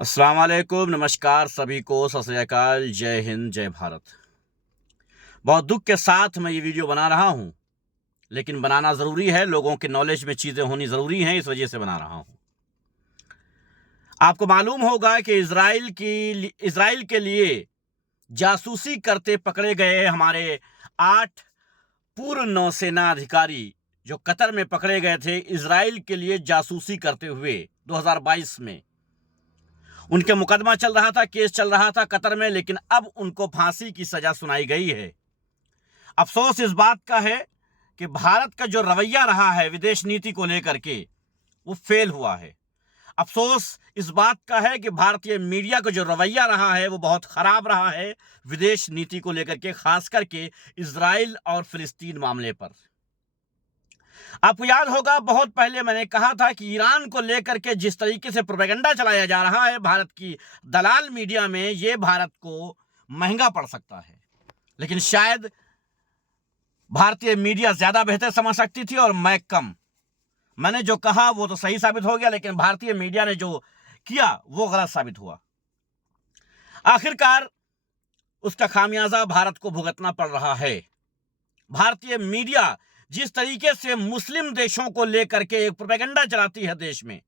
अस्सलाम वालेकुम, नमस्कार सभी को, सत श्री अकाल, जय हिंद, जय भारत। बहुत दुख के साथ मैं ये वीडियो बना रहा हूँ, लेकिन बनाना ज़रूरी है। लोगों के नॉलेज में चीज़ें होनी ज़रूरी हैं, इस वजह से बना रहा हूँ। आपको मालूम होगा कि इज़राइल के लिए जासूसी करते पकड़े गए हमारे 8 पूर्व नौसेना अधिकारी जो कतर में पकड़े गए थे इज़राइल के लिए जासूसी करते हुए 2022 में। उनके मुकदमा चल रहा था, केस चल रहा था कतर में, लेकिन अब उनको फांसी की सजा सुनाई गई है। अफसोस इस बात का है कि भारत का जो रवैया रहा है विदेश नीति को लेकर के, वो फेल हुआ है। अफसोस इस बात का है कि भारतीय मीडिया का जो रवैया रहा है वो बहुत खराब रहा है विदेश नीति को लेकर के, खास करके इजराइल और फिलिस्तीन मामले पर। आपको याद होगा, बहुत पहले मैंने कहा था कि ईरान को लेकर के जिस तरीके से प्रोपेगेंडा चलाया जा रहा है भारत की दलाल मीडिया में, ये भारत को महंगा पड़ सकता है। लेकिन शायद भारतीय मीडिया ज्यादा बेहतर समझ सकती थी और मैं कम। मैंने जो कहा वो तो सही साबित हो गया, लेकिन भारतीय मीडिया ने जो किया वो गलत साबित हुआ। आखिरकार उसका खामियाजा भारत को भुगतना पड़ रहा है। भारतीय मीडिया जिस तरीके से मुस्लिम देशों को लेकर के एक प्रोपेगेंडा चलाती है देश में,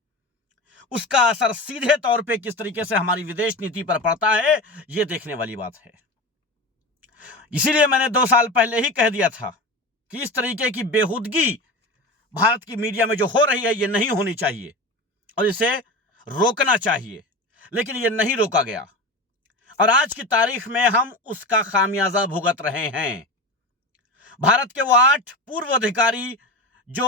उसका असर सीधे तौर पे किस तरीके से हमारी विदेश नीति पर पड़ता है, यह देखने वाली बात है। इसीलिए मैंने 2 साल पहले ही कह दिया था कि इस तरीके की बेहूदगी भारत की मीडिया में जो हो रही है, यह नहीं होनी चाहिए और इसे रोकना चाहिए, लेकिन यह नहीं रोका गया और आज की तारीख में हम उसका खामियाजा भुगत रहे हैं। भारत के वो 8 पूर्व अधिकारी जो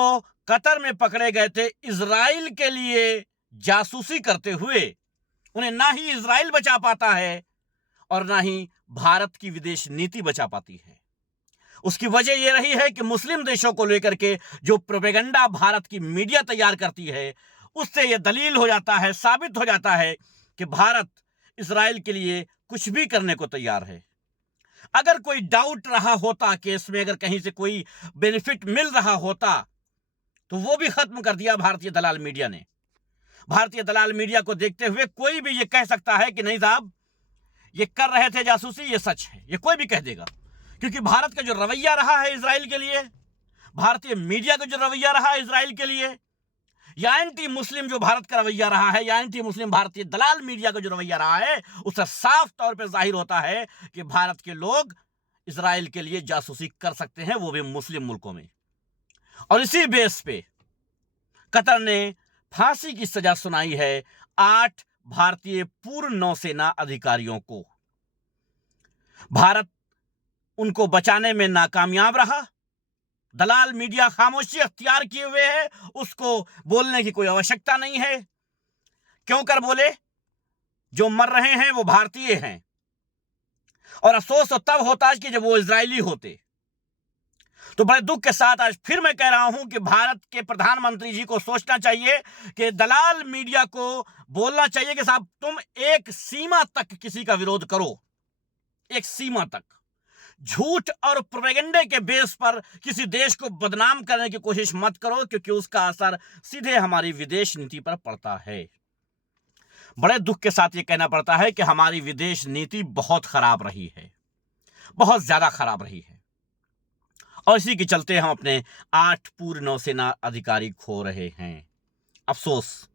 कतर में पकड़े गए थे इजराइल के लिए जासूसी करते हुए, उन्हें ना ही इजराइल बचा पाता है और ना ही भारत की विदेश नीति बचा पाती है। उसकी वजह यह रही है कि मुस्लिम देशों को लेकर के जो प्रोपेगेंडा भारत की मीडिया तैयार करती है, उससे यह दलील हो जाता है, साबित हो जाता है कि भारत इजराइल के लिए कुछ भी करने को तैयार है। अगर कोई डाउट रहा होता केस में, अगर कहीं से कोई बेनिफिट मिल रहा होता, तो वो भी खत्म कर दिया भारतीय दलाल मीडिया ने। भारतीय दलाल मीडिया को देखते हुए कोई भी ये कह सकता है कि नहीं साहब, ये कर रहे थे जासूसी, ये सच है, ये कोई भी कह देगा। क्योंकि भारत का जो रवैया रहा है इजराइल के लिए, भारतीय मीडिया का जो रवैया रहा है इजराइल के लिए, या एंटी मुस्लिम जो भारत का रवैया रहा है, या एंटी मुस्लिम भारतीय दलाल मीडिया का जो रवैया रहा है, उससे साफ तौर पर जाहिर होता है कि भारत के लोग इजराइल के लिए जासूसी कर सकते हैं, वो भी मुस्लिम मुल्कों में। और इसी बेस पे कतर ने फांसी की सजा सुनाई है 8 भारतीय पूर्व नौसेना अधिकारियों को। भारत उनको बचाने में नाकामयाब रहा। दलाल मीडिया खामोशी अख्तियार किए हुए है, उसको बोलने की कोई आवश्यकता नहीं है। क्यों कर बोले? जो मर रहे हैं वो भारतीय हैं, और अफसोस तो तब होता कि जब वो इजरायली होते। तो बड़े दुख के साथ आज फिर मैं कह रहा हूं कि भारत के प्रधानमंत्री जी को सोचना चाहिए कि दलाल मीडिया को बोलना चाहिए कि साहब तुम एक सीमा तक किसी का विरोध करो, एक सीमा तक। झूठ और प्रोपेगेंडे के बेस पर किसी देश को बदनाम करने की कोशिश मत करो, क्योंकि उसका असर सीधे हमारी विदेश नीति पर पड़ता है। बड़े दुख के साथ यह कहना पड़ता है कि हमारी विदेश नीति बहुत खराब रही है, बहुत ज्यादा खराब रही है, और इसी के चलते हम अपने 8 पूर्व नौसेना अधिकारी खो रहे हैं। अफसोस।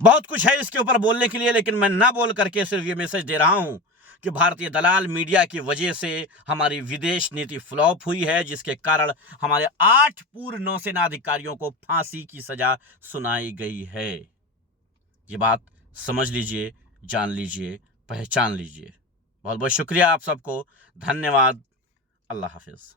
बहुत कुछ है इसके ऊपर बोलने के लिए, लेकिन मैं ना बोल करके सिर्फ ये मैसेज दे रहा हूं कि भारतीय दलाल मीडिया की वजह से हमारी विदेश नीति फ्लॉप हुई है, जिसके कारण हमारे 8 पूर्व नौसेना अधिकारियों को फांसी की सजा सुनाई गई है। ये बात समझ लीजिए, जान लीजिए, पहचान लीजिए। बहुत बहुत शुक्रिया आप सबको, धन्यवाद। अल्लाह हाफिज।